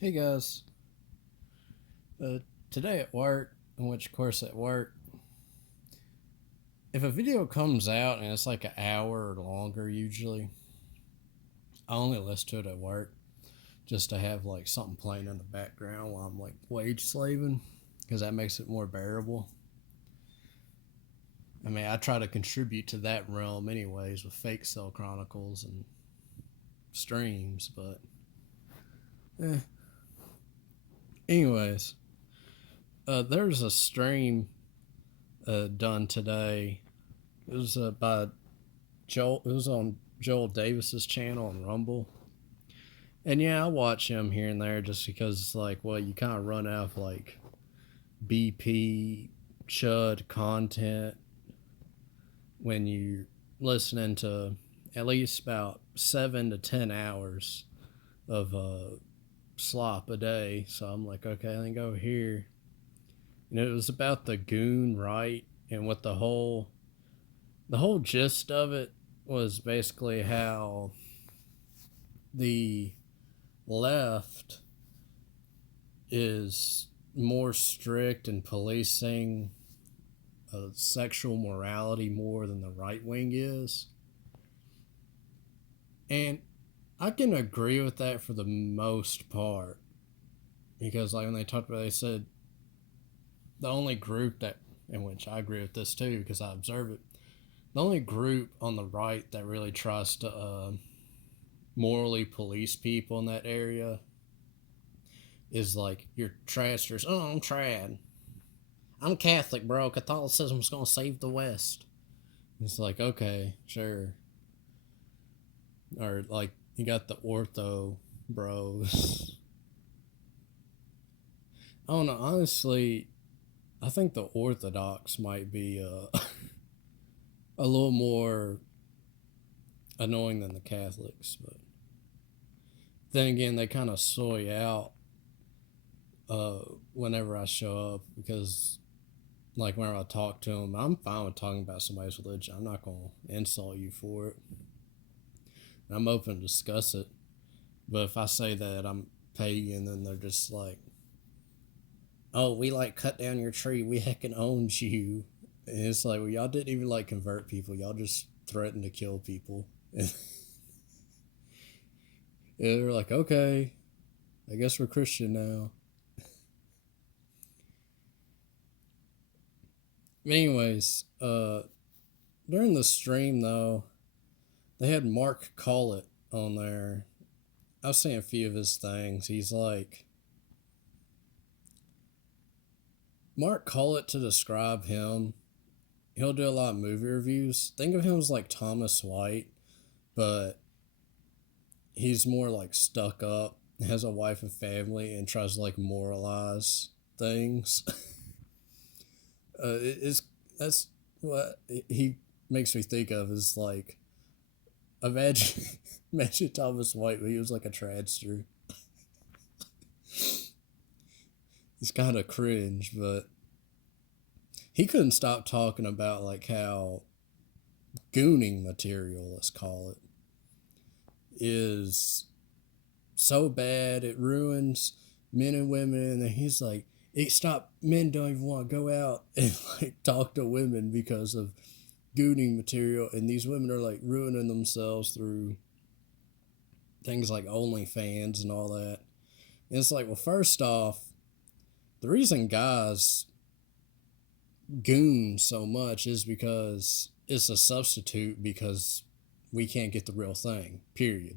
Hey guys, uh, today at work, in which course at work, if a video comes out and it's like an hour or longer, usually, I only listen to it at work just to have like something playing in the background while I'm like wage slaving because that makes it more bearable. I mean, I try to contribute to that realm anyways with Fake Cell Chronicles and streams, but eh. Anyways, there's a stream done today. It was by Joel. It was on Joel Davis's channel on Rumble. And yeah, I watch him here and there just because it's like, well, you kind of run out of like BP chud content when you listening to at least about 7 to 10 hours of slop a day. So I'm like, okay, I think go here. And it was about the goon right and what the whole gist of it was basically how the left is more strict in policing sexual morality more than the right wing is. And I can agree with that for the most part. Because like when they talked about it, they said the only group that in which I agree with this too, because I observe it, the only group on the right that really tries to morally police people in that area is like your trasters. Oh, I'm trad. I'm Catholic, bro. Catholicism's gonna save the West. It's like, okay, sure. Or like you got the ortho bros. I don't know. Honestly, I think the Orthodox might be a little more annoying than the Catholics, but then again, they kind of soy out uh, whenever I show up because like whenever I talk to them, I'm fine with talking about somebody's religion. I'm not gonna insult you for it. I'm open to discuss it. But if I say that I'm pagan, then they're just like, "Oh, we like cut down your tree. We heckin' owns you." And it's like, well, y'all didn't even like convert people. Y'all just threatened to kill people. And they're like, okay, I guess we're Christian now. Anyways, during the stream though, they had Mark Collett on there. I've seen a few of his things. He's like Mark Collett to describe him. He'll do a lot of movie reviews. Think of him as like Thomas White, but he's more like stuck up, has a wife and family, and tries to like moralize things. It's that's what he makes me think of is like imagine imagine Thomas White when he was like a tradster. It's kind of cringe, but he couldn't stop talking about like how gooning material, let's call it, is so bad it ruins men and women. And he's like, it stop men don't even want to go out and like talk to women because of gooning material, and these women are like ruining themselves through things like OnlyFans and all that. And it's like, well, first off, the reason guys goon so much is because it's a substitute because we can't get the real thing. Period.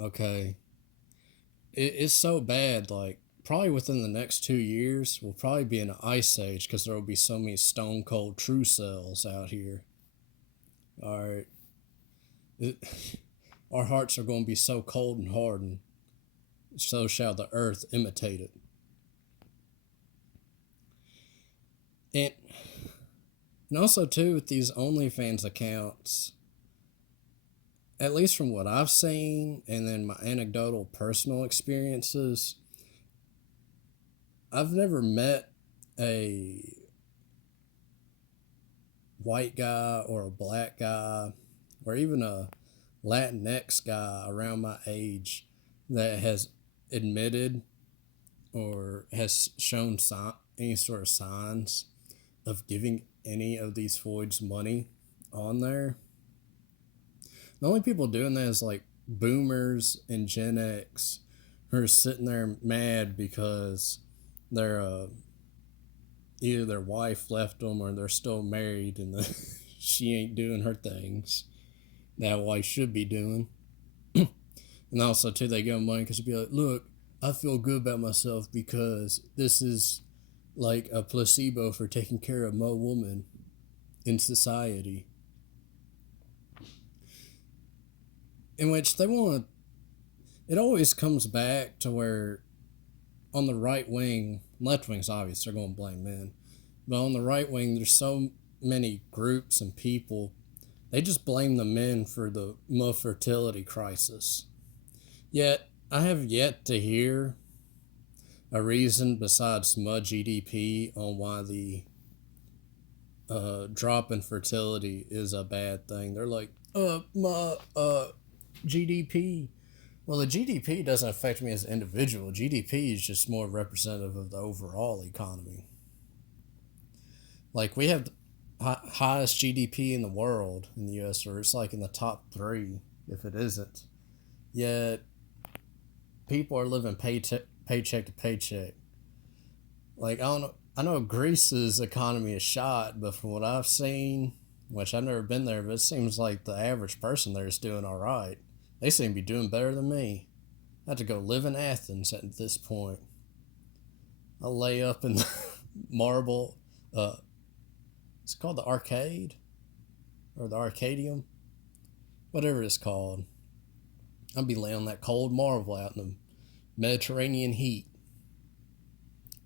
Okay. It's so bad. Like probably within the next 2 years, we'll probably be in an ice age because there will be so many stone cold true cells out here. All right. It, our hearts are going to be so cold and hardened, so shall the earth imitate it. And also too with these OnlyFans accounts, at least from what I've seen and then my anecdotal personal experiences, I've never met a white guy or a black guy or even a Latinx guy around my age that has admitted or has shown any sort of signs of giving any of these voids money on there. The only people doing that is like boomers and Gen X who are sitting there mad because they're either their wife left them or they're still married and she ain't doing her things that wife should be doing. And also, too, they give them money because they'll be like, look, I feel good about myself because this is like a placebo for taking care of my woman in society. In which they want to. It always comes back to where on the right wing, left wing's obvious, they're going to blame men. But on the right wing, there's so many groups and people, they just blame the men for the fertility crisis. Yet, I have yet to hear a reason besides smudge GDP on why the drop in fertility is a bad thing. They're like, my GDP. Well, the GDP doesn't affect me as an individual. GDP is just more representative of the overall economy. Like, we have the highest GDP in the world in the U.S., or it's like in the top 3, if it isn't. Yet, people are living paycheck to paycheck. Like, I know Greece's economy is shot, but from what I've seen, which I've never been there, but it seems like the average person there is doing all right. They seem to be doing better than me. I have to go live in Athens at this point. I'll lay up in the marble, it's called the arcade, or the arcadium, whatever it's called. I'll be laying on that cold marble out in the Mediterranean heat.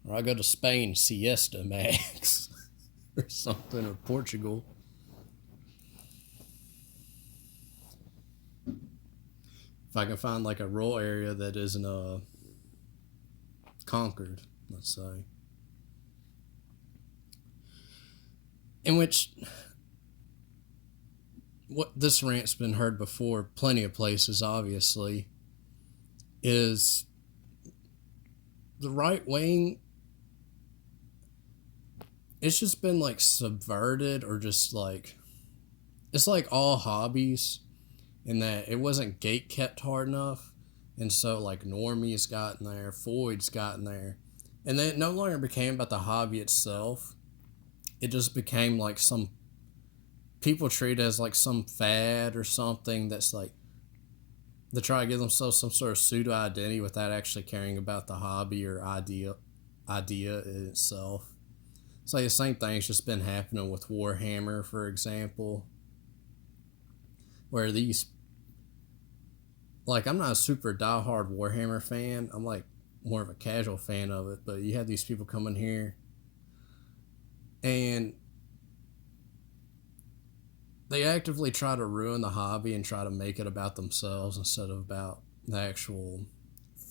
Or I'll go to Spain, Siesta Max, or something, or Portugal. If I can find like a rural area that isn't conquered, let's say. In which, what this rant's been heard before, plenty of places, obviously, is the right wing, it's just been like subverted, or just like, it's like all hobbies, in that it wasn't gate kept hard enough, and so like normies got in there, voids got in there, and then it no longer became about the hobby itself. It just became like some people treat it as like some fad or something that's like they try to give themselves some sort of pseudo identity without actually caring about the hobby or idea in itself. It's like the same thing's just been happening with Warhammer, for example, where these, like, I'm not a super diehard Warhammer fan. I'm like more of a casual fan of it, but you have these people coming here and they actively try to ruin the hobby and try to make it about themselves instead of about the actual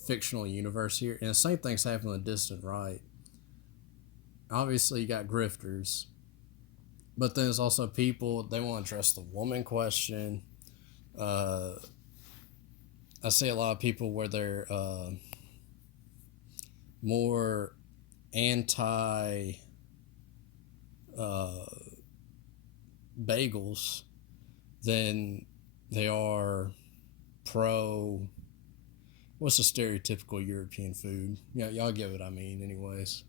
fictional universe here. And the same thing's happening with Distant Right. Obviously, you got grifters, but then there's also people, they want to address the woman question. I see a lot of people where they're more anti bagels than they are pro. What's the stereotypical European food? Yeah, y'all get what I mean, anyways.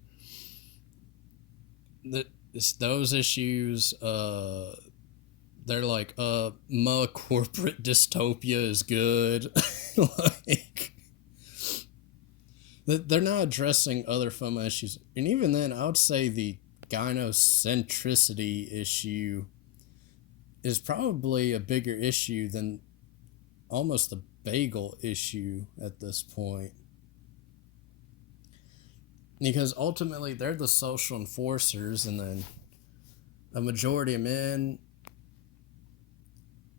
It's those issues. They're like, my corporate dystopia is good. Like, they're not addressing other FOMO issues. And even then, I would say the gynocentricity issue is probably a bigger issue than almost the bagel issue at this point. Because ultimately, they're the social enforcers, and then a majority of men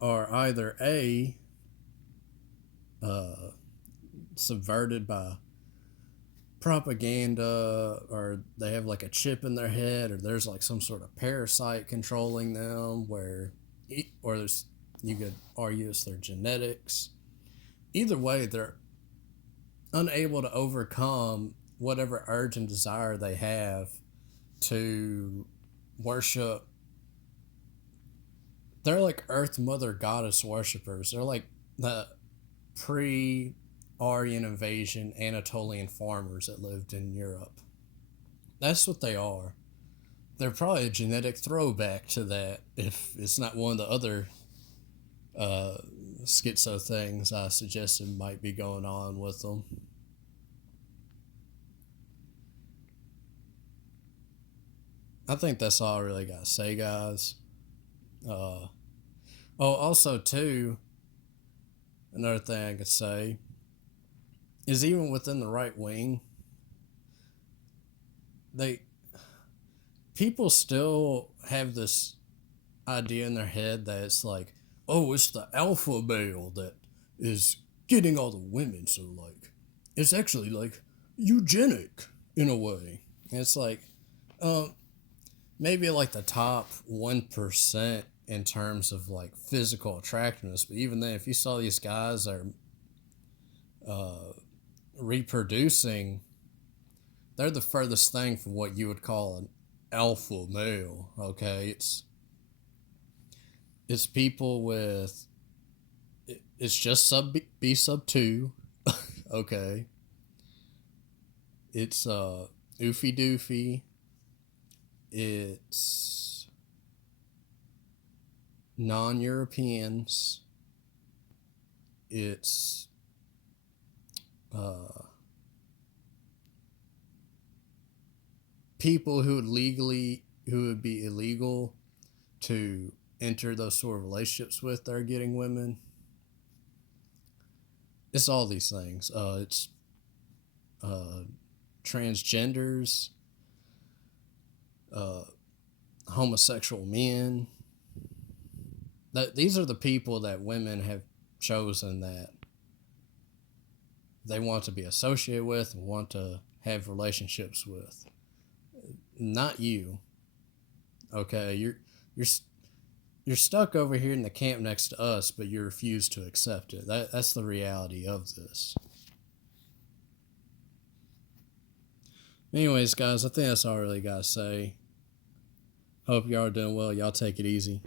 are either A, subverted by propaganda, or they have like a chip in their head, or there's like some sort of parasite controlling them, or there's, you could argue it's their genetics. Either way, they're unable to overcome whatever urge and desire they have to worship. They're like Earth Mother Goddess worshippers. They're like the pre Aryan invasion Anatolian farmers that lived in Europe. That's what they are. They're probably a genetic throwback to that, if it's not one of the other uh, schizo things I suggested might be going on with them. I think that's all I really got to say, guys. Uh, oh, also, too, another thing I could say is even within the right wing, they people still have this idea in their head that it's like, oh, it's the alpha male that is getting all the women, so like, it's actually like eugenic in a way. And it's like, um, maybe like the top 1% in terms of like physical attractiveness, but even then, if you saw these guys that are reproducing, they're the furthest thing from what you would call an alpha male. Okay, it's people with it's just sub B sub 2. Okay, it's oofy doofy. It's non-Europeans. It's uh, people who would be illegal to enter those sort of relationships with that are getting women. It's all these things. It's uh, transgenders, uh, homosexual men. These are the people that women have chosen that they want to be associated with and want to have relationships with. Not you. Okay, you're stuck over here in the camp next to us, but you refuse to accept it. That's the reality of this. Anyways, guys, I think that's all I really got to say. Hope y'all are doing well. Y'all take it easy.